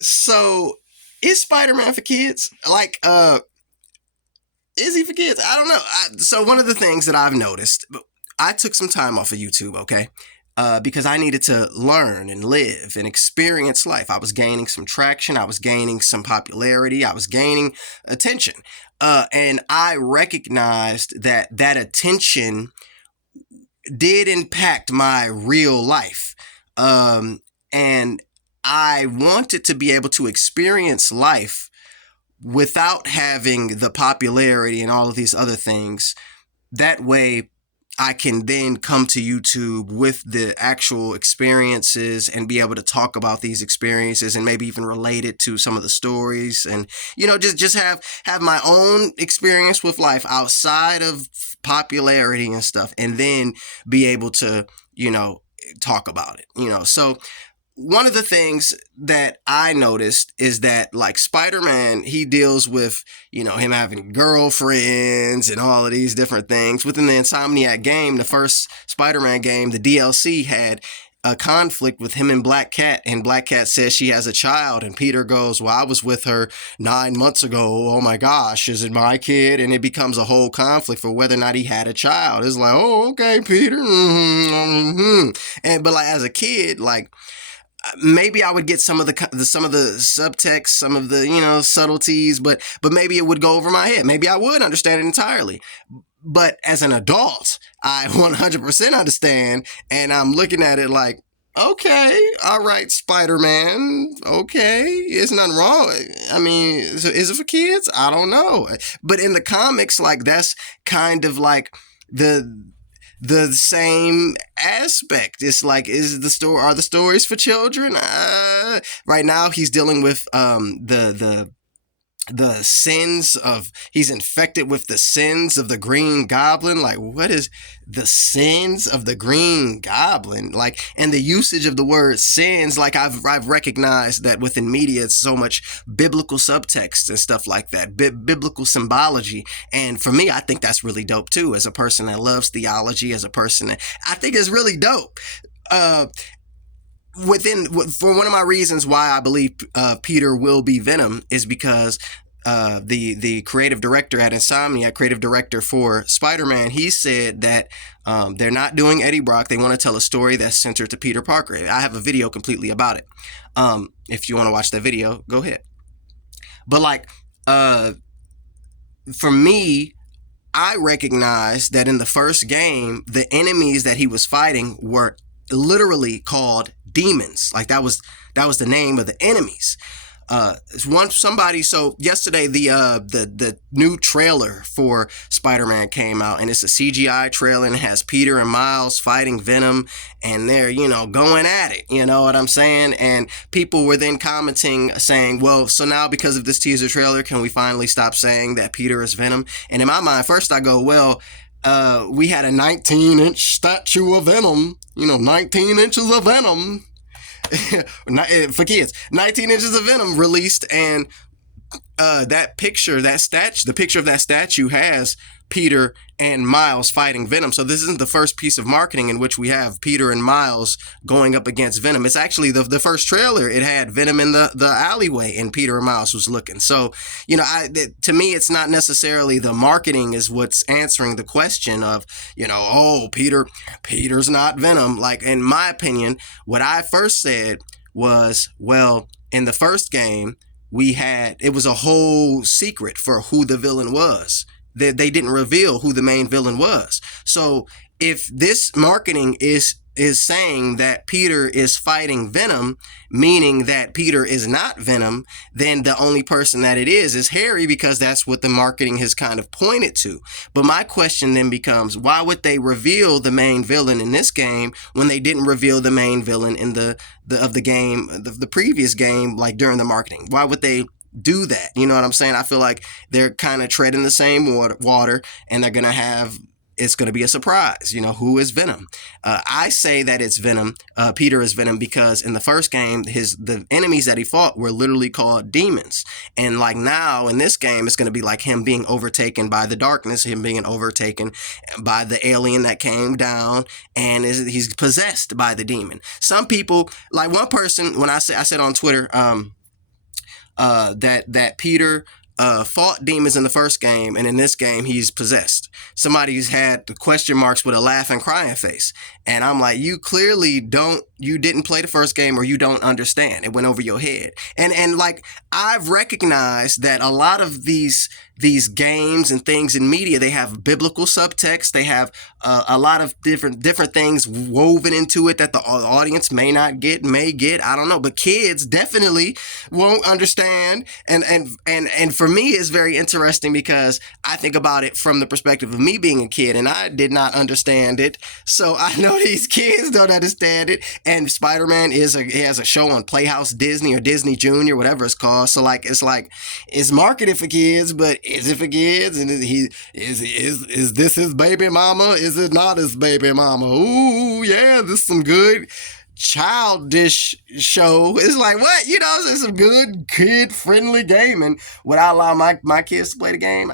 So is Spider-Man for kids? Like, is he for kids? I don't know. So one of the things that I've noticed, I took some time off of YouTube, okay? Because I needed to learn and live and experience life. I was gaining some traction. I was gaining some popularity. I was gaining attention. And I recognized that that attention did impact my real life. And I wanted to be able to experience life without having the popularity and all of these other things. That way, I can then come to YouTube with the actual experiences and be able to talk about these experiences and maybe even relate it to some of the stories and just have my own experience with life outside of popularity and stuff, and then be able to talk about it. So one of the things that I noticed is that, like, Spider-Man, he deals with, him having girlfriends and all of these different things. Within the Insomniac game, the first Spider-Man game, the DLC had a conflict with him and Black Cat, and Black Cat says she has a child, and Peter goes, well, I was with her 9 months ago. Oh my gosh, is it my kid? And it becomes a whole conflict for whether or not he had a child. It's like, oh, okay, Peter. But like, as a kid, like, maybe I would get some of the subtext, some of the subtleties, but maybe it would go over my head. Maybe I would understand it entirely. But as an adult, I 100% understand, and I'm looking at it like, okay, all right, Spider-Man, okay, there's nothing wrong. I mean, is it for kids? I don't know. But in the comics, like, that's kind of like the same aspect. It's like, are the stories for children? Right now he's dealing with the sins of, he's infected with the sins of the Green Goblin. Like, what is the sins of the Green Goblin? Like, and the usage of the word sins, like, I've recognized that within media it's so much biblical subtext and stuff like that, biblical symbology. And for me, I think that's really dope too, as a person that loves theology, as a person that I think is really dope. uh For one of my reasons why I believe Peter will be Venom is because the creative director at Insomnia, creative director for Spider-Man, he said that they're not doing Eddie Brock. They want to tell a story that's centered to Peter Parker. I have a video completely about it. If you want to watch that video, go ahead. But like, for me, I recognized that in the first game, the enemies that he was fighting were literally called demons. Like, that was the name of the enemies. So yesterday the new trailer for Spider-Man came out, and it's a CGI trailer, and it has Peter and Miles fighting Venom, and they're going at it. You know what I'm saying? And people were then commenting, saying, well, so now because of this teaser trailer, can we finally stop saying that Peter is Venom? And in my mind, first I go, well, we had a 19-inch statue of Venom, 19 inches of Venom. For kids, 19 inches of Venom released, and the picture of that statue has Peter and Miles fighting Venom. So this isn't the first piece of marketing in which we have Peter and Miles going up against Venom. It's actually the first trailer. It had Venom in the alleyway, and Peter and Miles was looking. So, to me, it's not necessarily the marketing is what's answering the question of, oh, Peter's not Venom. Like, in my opinion, what I first said was, well, in the first game, it was a whole secret for who the villain was. They didn't reveal who the main villain was. So if this marketing is saying that Peter is fighting Venom, meaning that Peter is not Venom, then the only person that it is Harry, because that's what the marketing has kind of pointed to. But my question then becomes, why would they reveal the main villain in this game when they didn't reveal the main villain in the previous game, like during the marketing? Why would they do that? You know what I'm saying? I feel like they're kind of treading the same water, and it's going to be a surprise. Who is Venom? I say that it's Venom. Peter is Venom because in the first game, the enemies that he fought were literally called demons. And like now in this game, it's going to be like him being overtaken by the darkness, him being overtaken by the alien that came down, and he's possessed by the demon. Some people, like one person, when I said on Twitter, that Peter fought demons in the first game, and in this game he's possessed. Somebody's had the question marks with a laughing, crying face, and I'm like, you clearly didn't play the first game, or you don't understand. It went over your head, and like I've recognized that a lot of these games and things in media, they have biblical subtext. They have a lot of different things woven into it that the audience may not get, may get. I don't know, but kids definitely won't understand. And for me, it's very interesting because I think about it from the perspective of me being a kid, and I did not understand it. So I know these kids don't understand it. And Spider-Man he has a show on Playhouse Disney or Disney Junior, whatever it's called. So it's marketed for kids, but is it for kids? And is this his baby mama? Is it not his baby mama? Ooh, yeah, this is some good childish show. It's like, what? It's some good kid-friendly game. And would I allow my kids to play the game?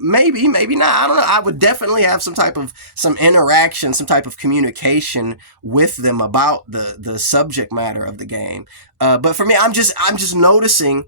Maybe not. I don't know. I would definitely have some interaction, some type of communication with them about the subject matter of the game. But for me, I'm just noticing,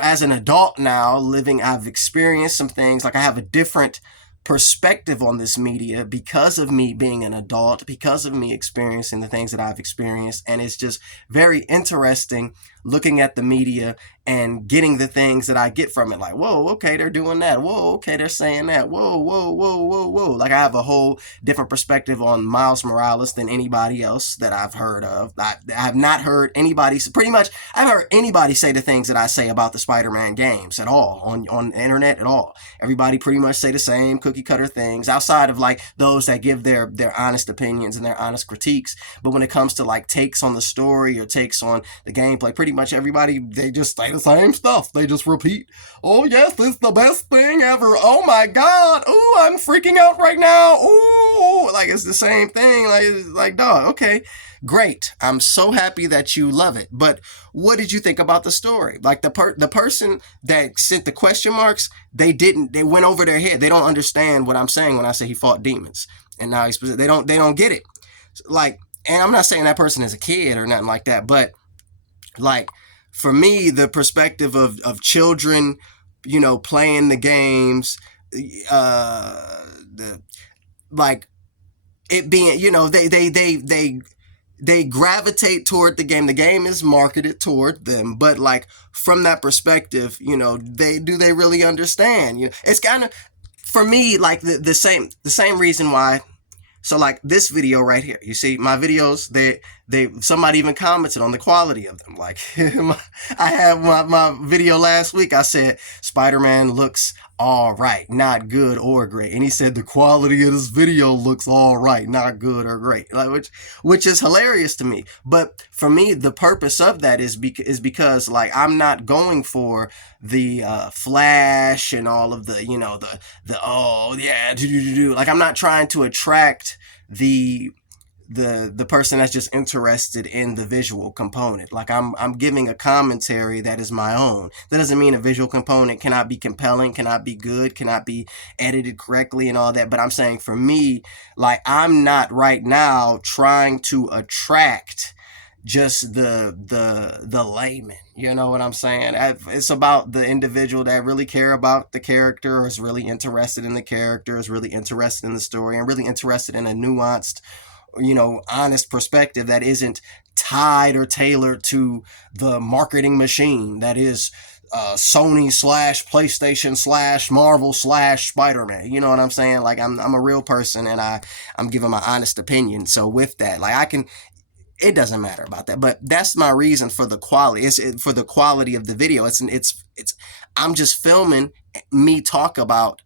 as an adult now I've experienced some things. Like, I have a different perspective on this media because of me being an adult, because of me experiencing the things that I've experienced. And it's just very interesting looking at the media and getting the things that I get from it. Like, whoa, okay, they're doing that. Whoa, okay, they're saying that. Whoa, whoa, whoa, whoa, whoa. Like, I have a whole different perspective on Miles Morales than anybody else that I've heard of. I have not heard anybody, pretty much, I've heard anybody say the things that I say about the Spider-Man games at all, on the internet at all. Everybody pretty much say the same cookie cutter things, outside of like those that give their honest opinions and their honest critiques. But when it comes to like takes on the story or takes on the gameplay, pretty much everybody, they just say the same stuff. They just repeat, oh yes, it's the best thing ever. Oh my god. Ooh, I'm freaking out right now. Ooh, like it's the same thing. Like dog, okay, great. I'm so happy that you love it. But what did you think about the story? Like the person that sent the question marks, they went over their head. They don't understand what I'm saying when I say he fought demons. And now they don't get it. Like, and I'm not saying that person is a kid or nothing like that, but like, for me, the perspective of children, playing the games, like it being, they gravitate toward the game. The game is marketed toward them, but like from that perspective, they really understand? It's kind of, for me, like the same reason why. So like this video right here, you see my videos, somebody even commented on the quality of them. Like I had my video last week. I said Spider-Man looks all right, not good or great, and he said the quality of this video looks all right, not good or great. Like which is hilarious to me. But for me, the purpose of that is because like I'm not going for the flash and all of the the oh yeah like I'm not trying to attract the person that's just interested in the visual component. Like I'm giving a commentary that is my own. That doesn't mean a visual component cannot be compelling, cannot be good, cannot be edited correctly and all that. But I'm saying for me, like I'm not right now trying to attract just the layman. You know what I'm saying? It's about the individual that really care about the character, or is really interested in the character, is really interested in the story, and really interested in a nuanced, honest perspective that isn't tied or tailored to the marketing machine that is Sony / PlayStation / Marvel / Spider-Man. You know what I'm saying? Like I'm a real person, and I'm giving my honest opinion. So with that, like it doesn't matter about that, but that's my reason for the quality. It's for the quality of the video. It's I'm just filming me talk about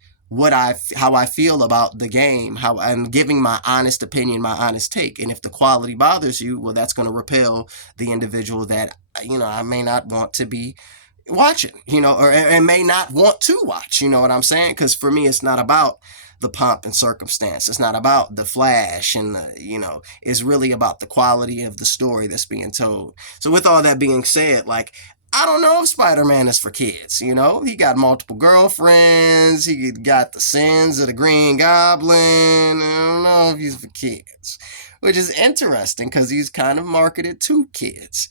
how I feel about the game, how I'm giving my honest opinion, my honest take. And if the quality bothers you, well, that's going to repel the individual that I may not want to be watching, or and may not want to watch. You know what I'm saying? Because for me, it's not about the pomp and circumstance. It's not about the flash and it's really about the quality of the story that's being told. So with all that being said, like, I don't know if Spider-Man is for kids. He got multiple girlfriends. He got the sins of the Green Goblin. I don't know if he's for kids, which is interesting because he's kind of marketed to kids.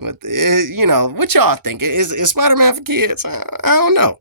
But what y'all think? Is Spider Man for kids? I don't know.